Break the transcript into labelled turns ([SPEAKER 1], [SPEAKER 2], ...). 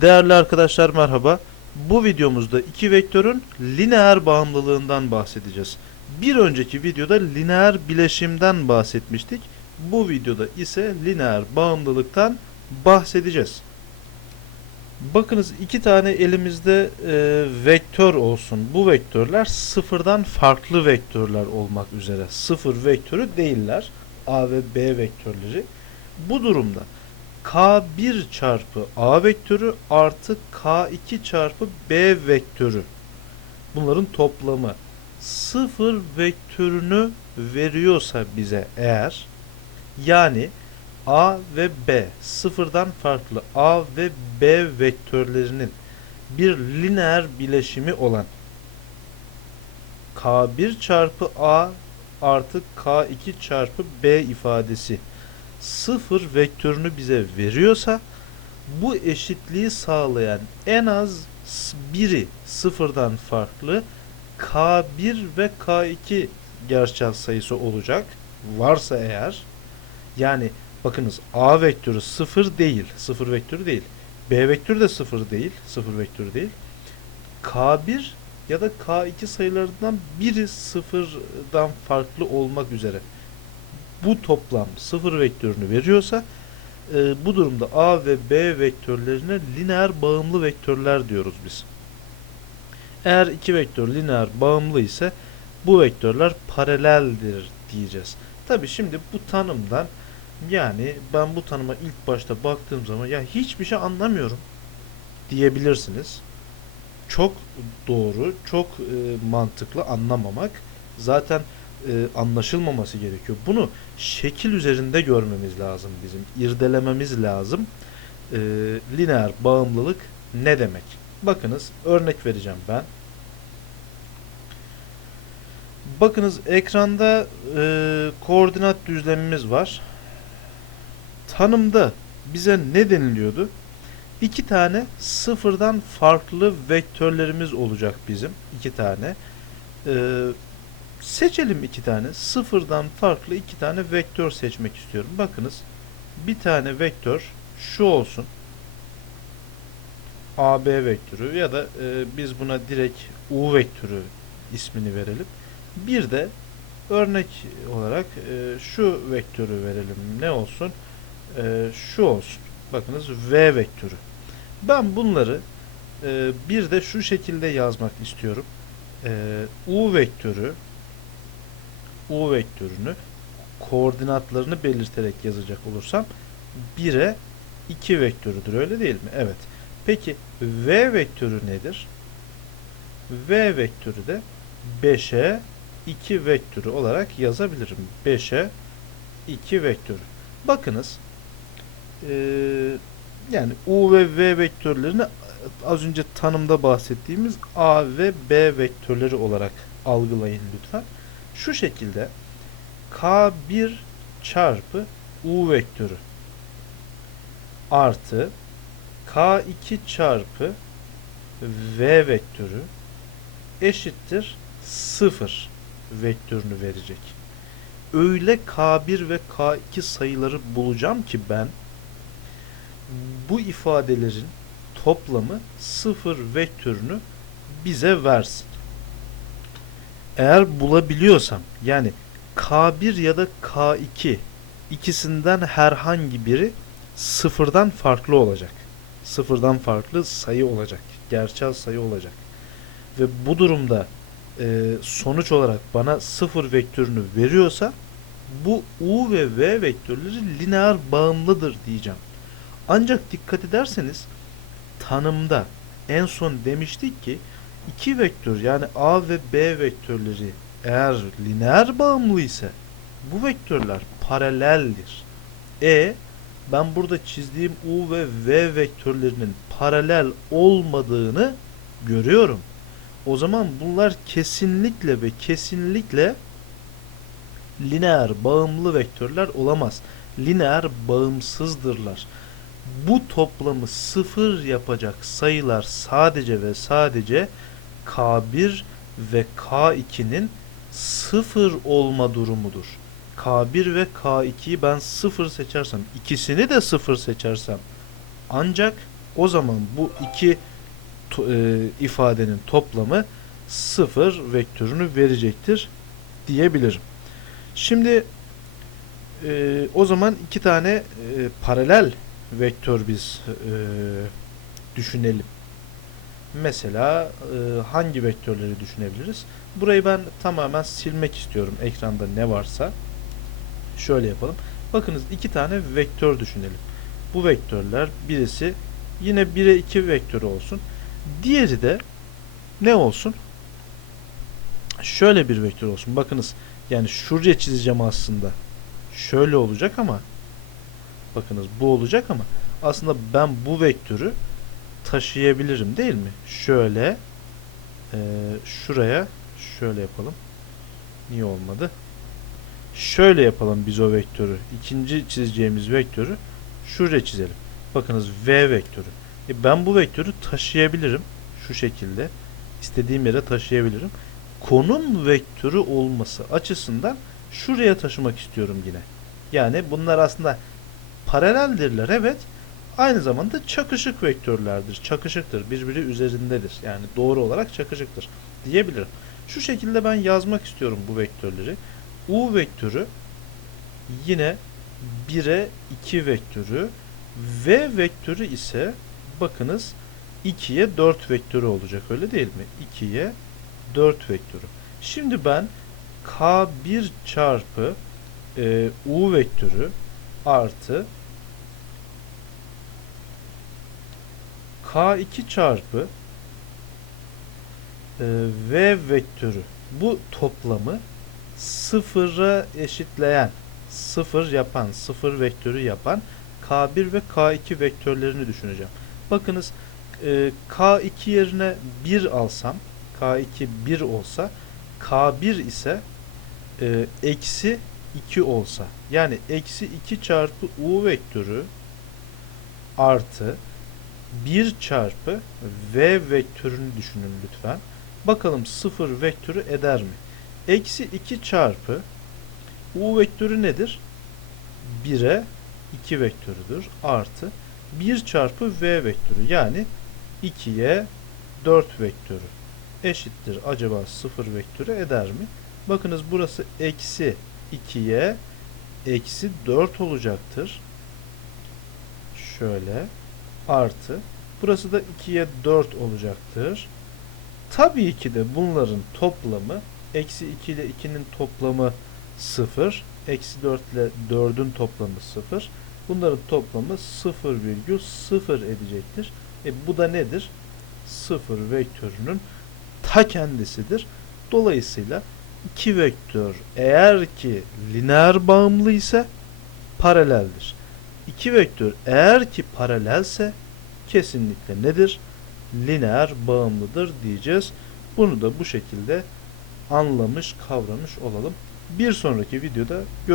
[SPEAKER 1] Değerli arkadaşlar merhaba. Bu videomuzda iki vektörün lineer bağımlılığından bahsedeceğiz. Bir önceki videoda lineer bileşimden bahsetmiştik. Bu videoda ise lineer bağımlılıktan bahsedeceğiz. Bakınız iki tane elimizde e, vektör olsun. Bu vektörler sıfırdan farklı vektörler olmak üzere. Sıfır vektörü değiller. A ve B vektörleri. Bu durumda K1 çarpı A vektörü artı K2 çarpı B vektörü. Bunların toplamı sıfır vektörünü veriyorsa bize eğer yani A ve B sıfırdan farklı A ve B vektörlerinin bir lineer bileşimi olan K1 çarpı A artı K2 çarpı B ifadesi sıfır vektörünü bize veriyorsa bu eşitliği sağlayan en az biri sıfırdan farklı K1 ve K2 gerçel sayısı olacak. Varsa eğer yani bakınız A vektörü sıfır değil. Sıfır vektörü değil. B vektörü de sıfır değil. Sıfır vektörü değil. K1 ya da K2 sayılarından biri sıfırdan farklı olmak üzere bu toplam sıfır vektörünü veriyorsa e, bu durumda A ve B vektörlerine lineer bağımlı vektörler diyoruz biz. Eğer iki vektör lineer bağımlı ise bu vektörler paraleldir diyeceğiz. Tabi şimdi bu tanımdan yani ben bu tanıma ilk başta baktığım zaman ya hiçbir şey anlamıyorum diyebilirsiniz. Çok doğru, çok e, mantıklı anlamamak. Zaten e, anlaşılmaması gerekiyor. Bunu şekil üzerinde görmemiz lazım bizim. irdelememiz lazım. E, lineer bağımlılık ne demek? Bakınız örnek vereceğim ben. Bakınız ekranda e, koordinat düzlemimiz var. Tanımda bize ne deniliyordu? İki tane sıfırdan farklı vektörlerimiz olacak bizim. iki tane. Ee, seçelim iki tane. Sıfırdan farklı iki tane vektör seçmek istiyorum. Bakınız. Bir tane vektör şu olsun. AB vektörü ya da e, biz buna direkt U vektörü ismini verelim. Bir de örnek olarak e, şu vektörü verelim. Ne olsun? E, şu olsun. Bakınız V vektörü. Ben bunları e, bir de şu şekilde yazmak istiyorum. E, U vektörü U vektörünü koordinatlarını belirterek yazacak olursam 1'e 2 vektörüdür öyle değil mi? Evet. Peki V vektörü nedir? V vektörü de 5'e 2 vektörü olarak yazabilirim. 5'e 2 vektörü. Bakınız eee yani U ve V vektörlerini az önce tanımda bahsettiğimiz A ve B vektörleri olarak algılayın lütfen. Şu şekilde K1 çarpı U vektörü artı K2 çarpı V vektörü eşittir 0 vektörünü verecek. Öyle K1 ve K2 sayıları bulacağım ki ben bu ifadelerin toplamı 0 vektörünü bize versin. Eğer bulabiliyorsam yani K1 ya da K2 ikisinden herhangi biri sıfırdan farklı olacak. Sıfırdan farklı sayı olacak. Gerçel sayı olacak. Ve bu durumda e, sonuç olarak bana sıfır vektörünü veriyorsa bu U ve V vektörleri lineer bağımlıdır diyeceğim. Ancak dikkat ederseniz tanımda en son demiştik ki iki vektör yani A ve B vektörleri eğer lineer bağımlı ise bu vektörler paraleldir. E ben burada çizdiğim U ve V vektörlerinin paralel olmadığını görüyorum. O zaman bunlar kesinlikle ve kesinlikle lineer bağımlı vektörler olamaz. Lineer bağımsızdırlar. Bu toplamı sıfır yapacak sayılar sadece ve sadece K1 ve K2'nin sıfır olma durumudur. K1 ve K2'yi ben sıfır seçersem, ikisini de sıfır seçersem ancak o zaman bu iki e, ifadenin toplamı sıfır vektörünü verecektir diyebilirim. Şimdi e, o zaman iki tane e, paralel vektör biz e, düşünelim. Mesela e, hangi vektörleri düşünebiliriz? Burayı ben tamamen silmek istiyorum ekranda ne varsa. Şöyle yapalım. Bakınız iki tane vektör düşünelim. Bu vektörler birisi yine 1'e 2 vektörü olsun. Diğeri de ne olsun? Şöyle bir vektör olsun. Bakınız yani şuraya çizeceğim aslında. Şöyle olacak ama bakınız bu olacak ama aslında ben bu vektörü taşıyabilirim değil mi? Şöyle eee, şuraya şöyle yapalım. Niye olmadı? Şöyle yapalım biz o vektörü. İkinci çizeceğimiz vektörü şuraya çizelim. Bakınız V vektörü. E ben bu vektörü taşıyabilirim. Şu şekilde. istediğim yere taşıyabilirim. Konum vektörü olması açısından şuraya taşımak istiyorum yine. Yani bunlar aslında paraleldirler evet. Aynı zamanda çakışık vektörlerdir. Çakışıktır. Birbiri üzerindedir. Yani doğru olarak çakışıktır diyebilirim. Şu şekilde ben yazmak istiyorum bu vektörleri. U vektörü yine 1'e 2 vektörü V vektörü ise bakınız 2'ye 4 vektörü olacak öyle değil mi? 2'ye 4 vektörü. Şimdi ben K1 çarpı e, U vektörü artı K2 çarpı e, V vektörü bu toplamı sıfıra eşitleyen sıfır yapan sıfır vektörü yapan K1 ve K2 vektörlerini düşüneceğim. Bakınız e, K2 yerine 1 alsam K2 1 olsa K1 ise e, eksi 2 olsa yani eksi 2 çarpı U vektörü artı 1 çarpı V vektörünü düşünün lütfen. Bakalım 0 vektörü eder mi? Eksi 2 çarpı U vektörü nedir? 1'e 2 vektörüdür. Artı 1 çarpı V vektörü yani 2'ye 4 vektörü eşittir. Acaba 0 vektörü eder mi? Bakınız burası eksi 2'ye eksi 4 olacaktır. Şöyle artı burası da 2'ye 4 olacaktır. Tabii ki de bunların toplamı eksi 2 ile 2'nin toplamı 0. Eksi 4 ile 4'ün toplamı 0. Bunların toplamı 0,0 edecektir. E bu da nedir? 0 vektörünün ta kendisidir. Dolayısıyla iki vektör eğer ki lineer bağımlı ise paraleldir. İki vektör eğer ki paralelse kesinlikle nedir? Lineer bağımlıdır diyeceğiz. Bunu da bu şekilde anlamış, kavramış olalım. Bir sonraki videoda görüşürüz.